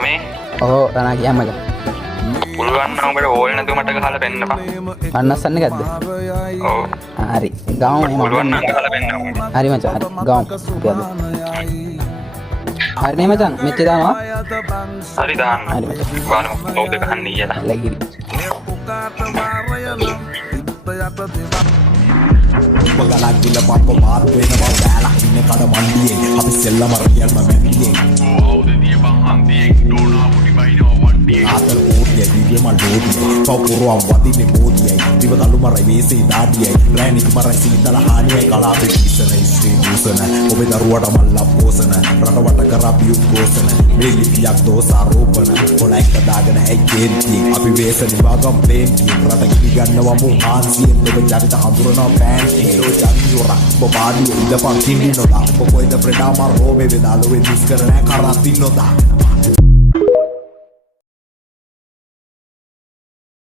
Tommy? Oh, Rana kiya maja. පුළුවන් නම් ඔබට ඕල් නැතුව මට ගහලා පෙන්නපන්. පන්නස්සන්න ගද්ද? ඔව්. හරි. ගාමු පුළුවන් නම් එහෙම. ගහලා පෙන්නපන්. හරි මචං. හරි. ගාමු. ගියද? හරි නේ මචං. මෙච්ච දානවා. හරි දාන්න. හරි මචං. බලමු කවුද ගහන්නේ කියලා. ලැගිරි. galak dila pappa maar වෙනවා බෑලා ඉන්නේ කඩ මණ්ඩියේ අපි සෙල්ලම රකියල්ම මැන්ඩියේ ඕව් දෙනිය බං හන්දියේ ඩෝනා පුඩි බයිනවා වණ්ඩියේ ආතල් කෝටිය දිවිය මල් ඩෝඩියේ පවුරුවම් වදින්නේ මෝදියයි දිව දලු මරයි වේසේ දාඩියයි රෑනික් මරයි සීතල හානියයි කලාපේ ඉස්සන ඉස්සේ දූසන ඔබේ දරුවට මල්ලා පෝසන රටවට කරා පියුත් ගෝසන මේ ලිපියක් දෝසාරෝපන කොලයික දාගෙන ඇයිකේන්ති අපි වේස නිවාගම් ප්ලේන්ටි රට ගිගන්නවා මු හාන්සියෙන් ඔබ ජනිත හඳුරනවා පෑන්ටි ජන්නියෝරා බොබාඩිය ඉඳපන් කින්ඩි නොදා කොයිද ප්‍රඩාමා රෝමේ වෙදාලුවේ දිස් කරනෑ කරත්ති නොදා